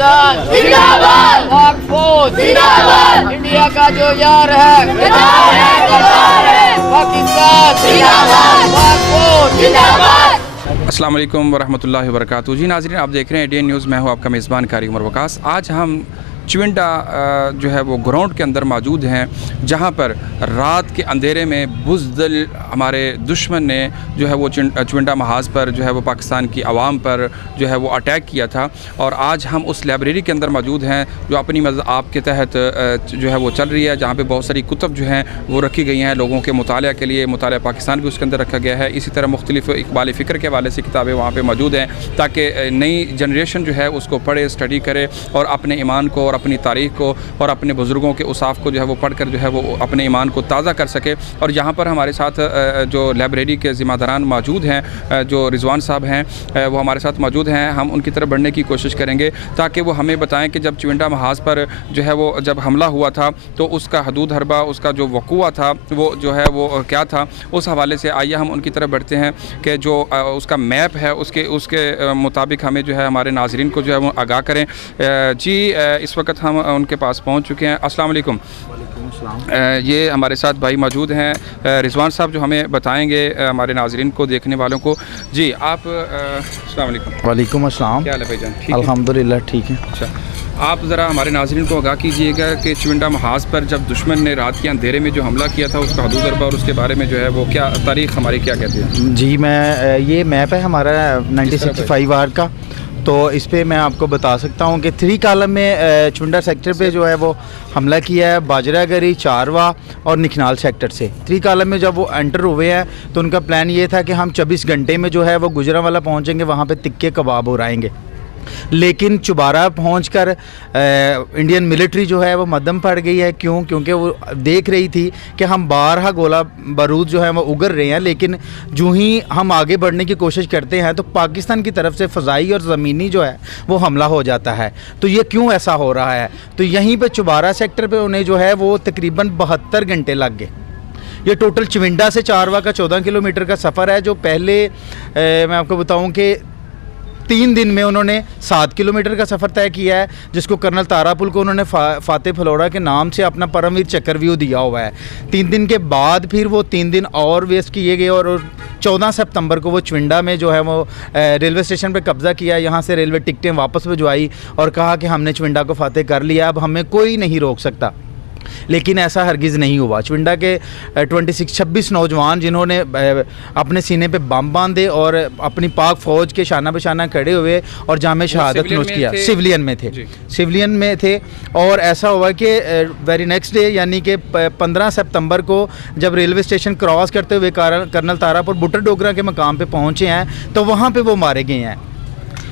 पाकिस्तान जिंदाबाद, पाक फौज जिंदाबाद, इंडिया का जो यार है पाकिस्तान जिंदाबाद, पाक फौज जिंदाबाद। अस्सलाम वालेकुम वरहमतुल्लाहि वबरकातुहू। जी नाज़रीन, आप देख रहे हैं एडीएन न्यूज़। मैं हूं आपका मेज़बान कारी उमर वकास। आज हम चुविंडा जो है वो ग्राउंड के अंदर मौजूद हैं, जहां पर रात के अंधेरे में बुज़दिल हमारे दुश्मन ने जो है वो चुविंडा महाज पर जो है वो पाकिस्तान की आवाम पर जो है वो अटैक किया था। और आज हम उस लाइब्रेरी के अंदर मौजूद हैं जो अपनी आप के तहत जो है वो चल रही है, जहाँ पर बहुत सारी कुतुब जो हैं वो रखी गई हैं लोगों के मुताले के लिए। मुताला पाकिस्तान भी उसके अंदर रखा गया है। इसी तरह मुख्तलिफ़ इक़बाल फ़िक्र के हवाले से किताबें वहाँ पर मौजूद हैं, ताकि नई जनरेशन जो है उसको पढ़े, स्टडी करे और अपने ईमान को और अपनी तारीख़ को और अपने बुज़ुर्गों के उसाफ़ को जो है वो पढ़ कर जो है वो अपने ईमान को ताज़ा कर सके। और यहाँ पर हमारे साथ जो लाइब्रेरी के ज़िम्मेदारान मौजूद हैं, जो रिजवान साहब हैं, वो हमारे साथ मौजूद हैं। हम उनकी तरफ बढ़ने की कोशिश करेंगे ताकि वो हमें बताएं कि जब चुविंडा महाज पर जो है वो जब हमला हुआ था तो उसका हदूद हरबा, उसका जो वक़ूआ था वो जो है वो क्या था। उस हवाले से आइए हम उनकी तरफ बढ़ते हैं कि जो उसका मैप है उसके मुताबिक हमें जो है हमारे नाज़रीन को जो है वो आगाह करें। जी इस वक्त हम उनके पास पहुंच चुके हैं। अस्सलाम वालेकुम। ये हमारे साथ भाई मौजूद हैं रिजवान साहब, जो हमें बताएंगे हमारे नाज़रीन को, देखने वालों को। जी आप अस्सलाम वालेकुम। वालेकुम अस्सलाम। क्या हाल है भाईजान? ठीक है, अल्हम्दुलिल्लाह ठीक है। अच्छा, आप ज़रा हमारे नाज़रीन को आगाह कीजिएगा कि चुविंडा महाज पर जब दुश्मन ने रात के अंधेरे में जो हमला किया था उसका हदूद अरबा और उसके बारे में जो है वो क्या तारीख़ हमारी क्या कहती है? जी मैं ये मैप है हमारा 1965 आर का, तो इस पे मैं आपको बता सकता हूँ कि 3 कॉलम में चुविंडा सेक्टर पे जो है वो हमला किया है, बाजरागरी, चारवा और निखनाल सेक्टर से। 3 कॉलम में जब वो एंटर हुए हैं तो उनका प्लान ये था कि हम 24 घंटे में जो है वो गुजरांवाला पहुँचेंगे, वहाँ पे तिक्के कबाब उड़ाएंगे। लेकिन चुबारा पहुंचकर इंडियन मिलिट्री जो है वो मद्दम पड़ गई है। क्योंकि वो देख रही थी कि हम 12 गोला बारूद जो है वो उगर रहे हैं, लेकिन जो ही हम आगे बढ़ने की कोशिश करते हैं तो पाकिस्तान की तरफ से फ़ज़ाई और ज़मीनी जो है वो हमला हो जाता है। तो ये क्यों ऐसा हो रहा है? तो यहीं पे चुबारा सेक्टर पे उन्हें जो है वो तकरीबन 72 घंटे लग गए। ये टोटल चुविंडा से चारवा का 14 किलोमीटर का सफ़र है, जो पहले मैं आपको बताऊँ कि 3 दिन में उन्होंने 7 किलोमीटर का सफ़र तय किया है, जिसको कर्नल तारापुल को उन्होंने फ़ाते फलोड़ा के नाम से अपना परमवीर चक्रव्यूह दिया हुआ है। 3 दिन के बाद फिर वो 3 दिन और वेस्ट किए गए और 14 सितंबर को वो चुविंडा में जो है वो रेलवे स्टेशन पे कब्ज़ा किया। यहाँ से रेलवे टिकटें वापस भिजवाई और कहा कि हमने चुविंडा को फ़ाते कर लिया, अब हमें कोई नहीं रोक सकता। लेकिन ऐसा हरगिज़ नहीं हुआ। चुविंडा के 26 नौजवान जिन्होंने अपने सीने पे बम बांधे और अपनी पाक फ़ौज के शाना बशाना खड़े हुए और जामे शहादत नोश किया। सिविलियन में थे और ऐसा हुआ कि वेरी नेक्स्ट डे यानी कि 15 सितंबर को जब रेलवे स्टेशन क्रॉस करते हुए कर्नल तारापुर बुटर डोगरा के मकाम पे पहुँचे हैं तो वहाँ पे वो मारे गए हैं।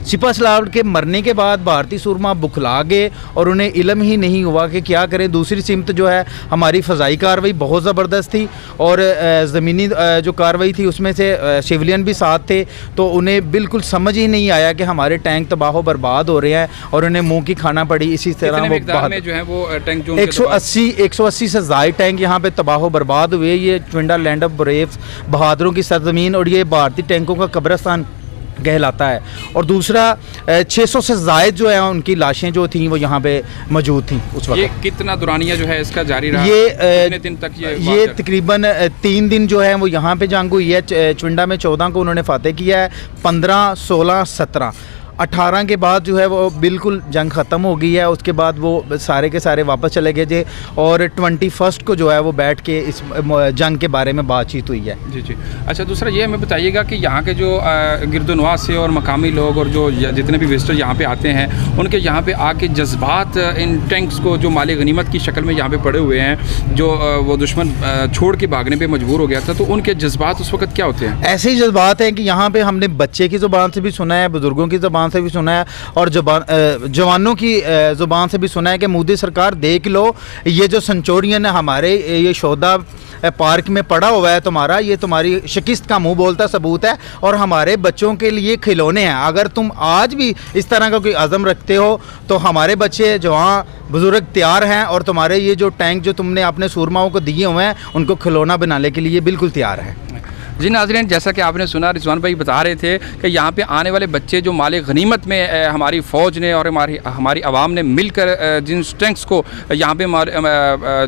सिपा सलावत के मरने के बाद भारतीय सूरमा बुखला गए और उन्हें इल्म ही नहीं हुआ कि क्या करें। दूसरी सिमत जो है हमारी फ़ज़ाई कार्रवाई बहुत ज़बरदस्त थी और ज़मीनी जो कार्रवाई थी उसमें से सिविलियन भी साथ थे, तो उन्हें बिल्कुल समझ ही नहीं आया कि हमारे टैंक तबाह बर्बाद हो रहे हैं और उन्हें मुँह की खाना पड़ी। इसी तरह वो जो है वो टैंक 180 से ज़ायद टैंक यहाँ पर तबाह बर्बाद हुए। ये चुविंडा लैंड ऑफ ब्रेव्स, बहादुरों की सरजमीन, और ये भारतीय टैंकों का कब्रिस्तान कहलाता है। और दूसरा 600 से ज़ायद जो है उनकी लाशें जो थी वो यहाँ पे मौजूद थी उस वक्त। ये कितना दुरानिया जो है इसका जारी रहा? ये दिन तक ये तकरीबन 3 दिन जो है वो यहाँ पे जंग हुई है। चुविंडा में 14 को उन्होंने फ़ाते किया है, 15, 16, 17, 18 के बाद जो है वो बिल्कुल जंग ख़त्म हो गई है। उसके बाद वो सारे के सारे वापस चले गए थे और 21 को जो है वो बैठ के इस जंग के बारे में बातचीत हुई है। जी। अच्छा, दूसरा ये हमें बताइएगा कि यहाँ के जो गिरदोनवास से और मकामी लोग और जो जितने भी विजिटर यहाँ पे आते हैं उनके यहाँ पे आके जज्बात इन टैंक्स को जो माली गनीमत की शक्ल में यहाँ पे पड़े हुए हैं, जो वो दुश्मन छोड़ के भागने पर मजबूर हो गया था, तो उनके जज्बात उस वक्त क्या होते हैं? ऐसे ही जज्बात हैं कि यहाँ पर हमने बच्चे की ज़ुबान से भी सुना है, बुज़ुर्गों की ज़ुबान से भी सुना है और जवानों की ज़ुबान से भी सुना है कि मोदी सरकार देख लो, ये जो सेंचुरियन है हमारे ये शोधा पार्क में पड़ा हुआ है तुम्हारा, ये तुम्हारी शिकस्त का मुंह बोलता सबूत है और हमारे बच्चों के लिए खिलौने हैं। अगर तुम आज भी इस तरह का कोई अज़म रखते हो तो हमारे बच्चे जवान बुजुर्ग तैयार हैं और तुम्हारे ये जो टैंक जो तुमने अपने सूरमाओं को दिए हुए हैं उनको खिलौना बनाने के लिए बिल्कुल तैयार है। जी नाज़रीन, जैसा कि आपने सुना, रिजवान भाई बता रहे थे कि यहाँ पे आने वाले बच्चे जो माले गनीमत में हमारी फ़ौज ने और हमारी आवाम ने मिलकर जिन टैंक्स को यहाँ पे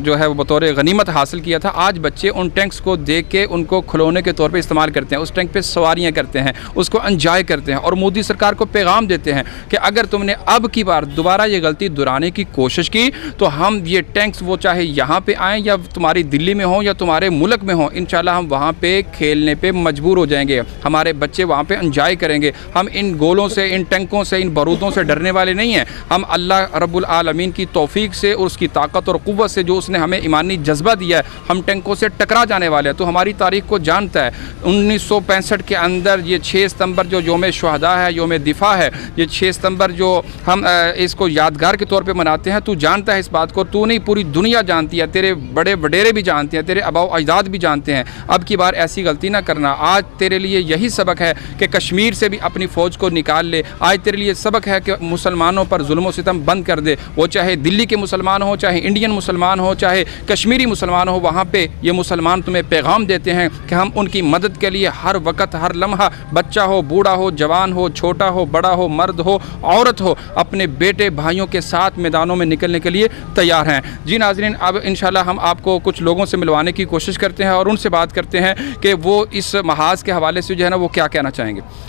जो है वो बतौर गनीमत हासिल किया था, आज बच्चे उन टैंक्स को देख के उनको खिलौने के तौर पे इस्तेमाल करते हैं, उस टैंक पे सवारियाँ करते हैं, उसको एंजॉय करते हैं और मोदी सरकार को पैगाम देते हैं कि अगर तुमने अब की बार दोबारा ये गलती दोहराने की कोशिश की तो हम ये टैंक्स वो चाहे यहाँ पे आएँ या तुम्हारी दिल्ली में हो या तुम्हारे मुल्क में हो, इंशाल्लाह हम वहाँ पे खेलने पे मजबूर हो जाएंगे, हमारे बच्चे वहाँ पे एंजॉय करेंगे। हम इन गोलों से, इन टैंकों से, इन बारूदों से डरने वाले नहीं हैं। हम अल्लाह रब्बुल आलमीन की तौफीक से और उसकी ताकत और क़ुव्वत से जो उसने हमें ईमानी जज्बा दिया है, हम टैंकों से टकरा जाने वाले हैं। तो हमारी तारीख़ को जानता है, 1965 के अंदर ये 6 सितंबर जो योम शुहदा है, योम दिफा है, ये 6 सितंबर जो हम इसको यादगार के तौर पर मनाते हैं, तू जानता है इस बात को, तू नहीं पूरी दुनिया जानती है, तेरे बड़े वडेरे भी जानते हैं, तेरे आबा अजदाद भी जानते हैं। अब की बार ऐसी गलती ना करना। आज तेरे लिए यही सबक है कि कश्मीर से भी अपनी फ़ौज को निकाल ले। आज तेरे लिए सबक है कि मुसलमानों पर जुल्म व सितम बंद कर दे, वो चाहे दिल्ली के मुसलमान हो, चाहे इंडियन मुसलमान हो, चाहे कश्मीरी मुसलमान हो। वहाँ पे ये मुसलमान तुम्हें पैगाम देते हैं कि हम उनकी मदद के लिए हर वक्त, हर लम्हा, बच्चा हो, बूढ़ा हो, जवान हो, छोटा हो, बड़ा हो, मर्द हो, औरत हो, अपने बेटे भाइयों के साथ मैदानों में निकलने के लिए तैयार हैं। जी नाज़रीन, अब इंशाल्लाह हम आपको कुछ लोगों से मिलवाने की कोशिश करते हैं और उनसे बात करते हैं कि वो इस महाज के हवाले से जो है ना वो क्या कहना चाहेंगे।